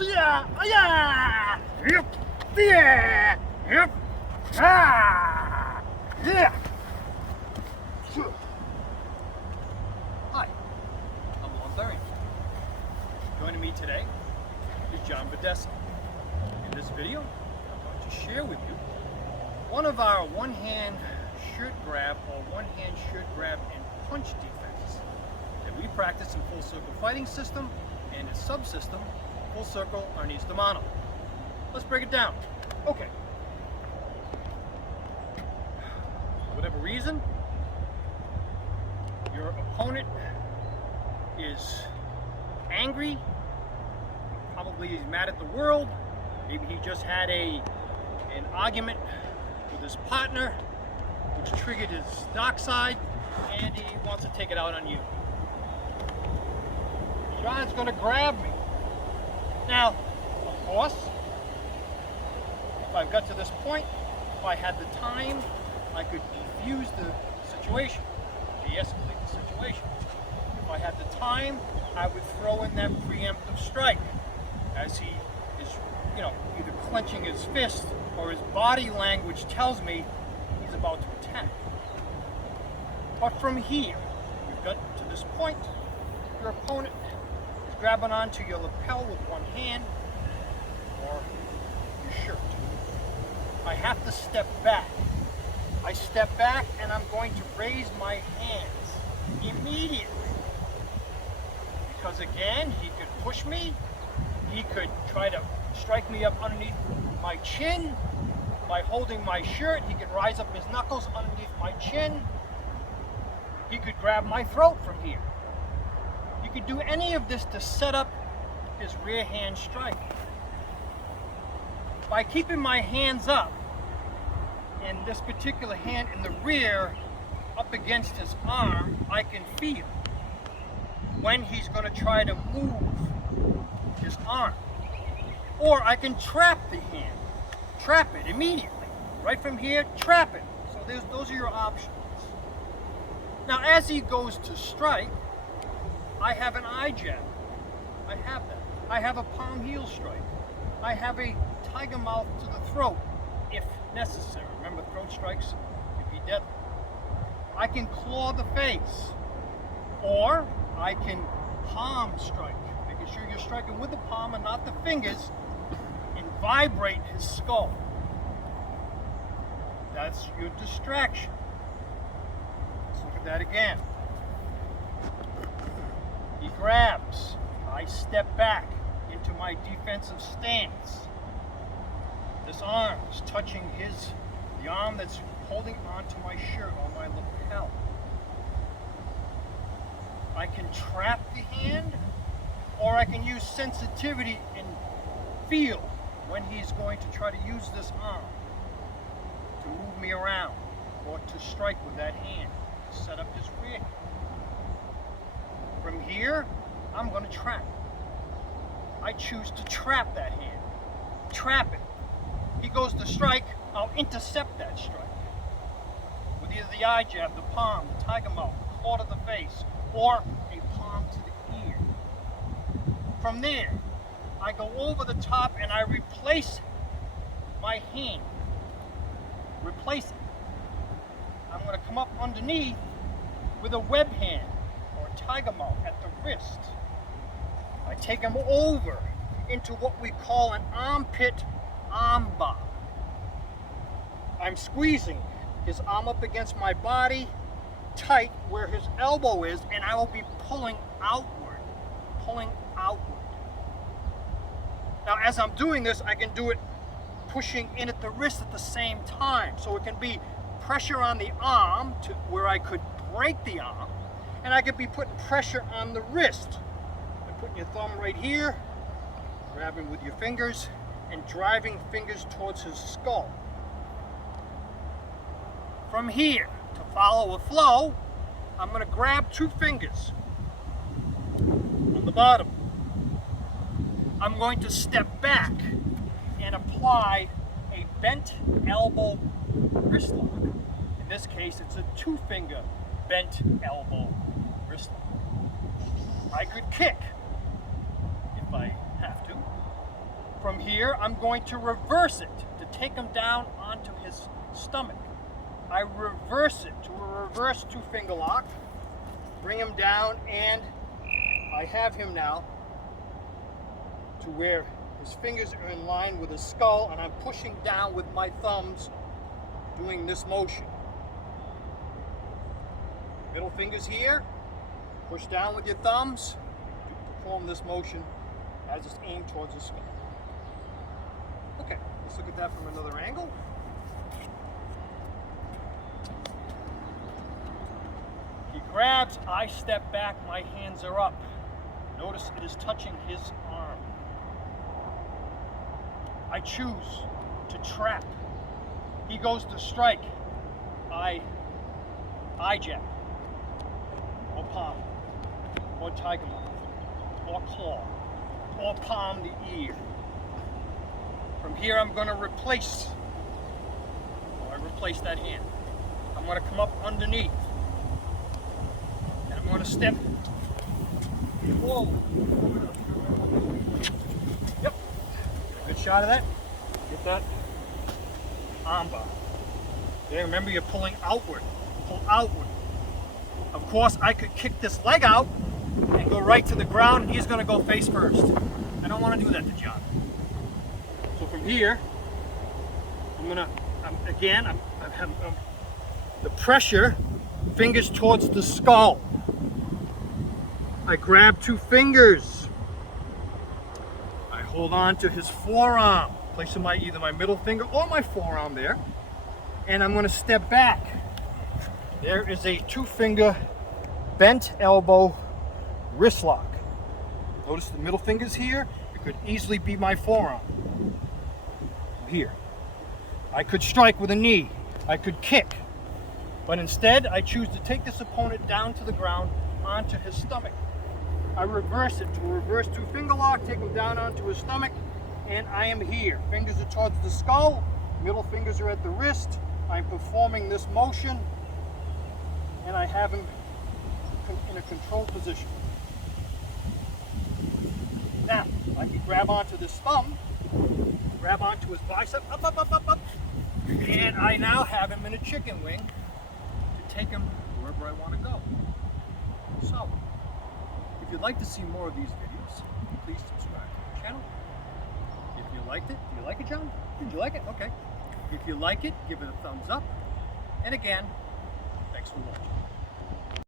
Yeah, yeah, yep, yeah, yep, ah, yeah. Hi, I'm Lorne Therrien. Joining me today is John Badessa. In this video, I'm going to share with you one of our one-hand shirt grab or one-hand shirt grab and punch defense that we practice in Full Circle Fighting System and its subsystem, Full Circle Arnis de Mano. Let's break it down. Okay. For whatever reason, your opponent is angry, probably he's mad at the world, maybe he just had an argument with his partner, which triggered his dark side, and he wants to take it out on you. John's gonna grab me. Now, of course, if I've got to this point, if I had the time, I could defuse the situation, de-escalate the situation. If I had the time, I would throw in that preemptive strike as he is, either clenching his fist or his body language tells me he's about to attack. But from here, we've got to this point, your opponent is grabbing onto your lapel with one hand or your shirt. I have to step back. I step back and I'm going to raise my hands immediately. Because again, he could push me, he could try to strike me up underneath my chin by holding my shirt, he could rise up his knuckles underneath my chin, he could grab my throat from here. He could do any of this to set up his rear hand strike. By keeping my hands up, and this particular hand in the rear up against his arm, I can feel when he's going to try to move his arm. Or I can trap the hand, trap it immediately. Right from here, trap it. So those are your options. Now as he goes to strike, I have an eye jab. I have that. I have a palm heel strike. I have a tiger mouth to the throat, if necessary. Remember, throat strikes can be deadly. I can claw the face, or I can palm strike, making sure you're striking with the palm and not the fingers, and vibrate his skull. That's your distraction. Let's look at that again. He grabs. I step back into my defensive stance. This arm is touching the arm that's holding onto my shirt or my lapel. I can trap the hand, or I can use sensitivity and feel when he's going to try to use this arm to move me around or to strike with that hand, to set up his rear. From here, I'm going to trap. I choose to trap that hand. Trap it. He goes to strike, I'll intercept that strike with either the eye jab, the palm, the tiger mouth, the claw to the face, or a palm to the ear. From there, I go over the top and I replace my hand. Replace it. I'm going to come up underneath with a web hand or tiger mouth at the wrist. I take him over into what we call an armpit arm bar. I'm squeezing his arm up against my body, tight where his elbow is, and I will be pulling outward, pulling outward. Now as I'm doing this, I can do it pushing in at the wrist at the same time. So it can be pressure on the arm to where I could break the arm, and I could be putting pressure on the wrist. And putting your thumb right here, grabbing with your fingers, and driving fingers towards his skull. From here, to follow a flow, I'm going to grab two fingers on the bottom. I'm going to step back and apply a bent elbow wrist lock. In this case, it's a two-finger bent elbow wrist lock. I could kick if I have to. From here, I'm going to reverse it to take him down onto his stomach. I reverse it to a reverse 2-finger lock, bring him down, and I have him now to where his fingers are in line with his skull, and I'm pushing down with my thumbs, doing this motion. Middle fingers here, push down with your thumbs, perform this motion as it's aimed towards the skull. Okay, let's look at that from another angle. He grabs, I step back, my hands are up. Notice it is touching his arm. I choose to trap. He goes to strike. I jab, or palm, or tiger mouth, or claw, or palm the ear. From here, I'm going to replace that hand. I'm going to come up underneath, and I'm going to step forward. Yep. Get a good shot of that. Get that arm bar. Okay, remember you're pulling outward. Pull outward. Of course, I could kick this leg out and go right to the ground, and he's going to go face first. I don't want to do that to John. So from here, the pressure, fingers towards the skull. I grab 2 fingers. I hold on to his forearm, placing either my middle finger or my forearm there, and I'm going to step back. There is a 2-finger bent elbow wrist lock. Notice the middle finger's here. It could easily be my forearm. Here. I could strike with a knee. I could kick. But instead, I choose to take this opponent down to the ground onto his stomach. I reverse it to a reverse 2-finger lock, take him down onto his stomach, and I am here. Fingers are towards the skull, middle fingers are at the wrist. I'm performing this motion, and I have him in a controlled position. Now, I can grab onto this thumb, grab onto his bicep, up, and I now have him in a chicken wing to take him wherever I want to go. So, if you'd like to see more of these videos, please subscribe to the channel. If you liked it, do you like it, John? Did you like it? Okay. If you like it, give it a thumbs up. And again, thanks for watching.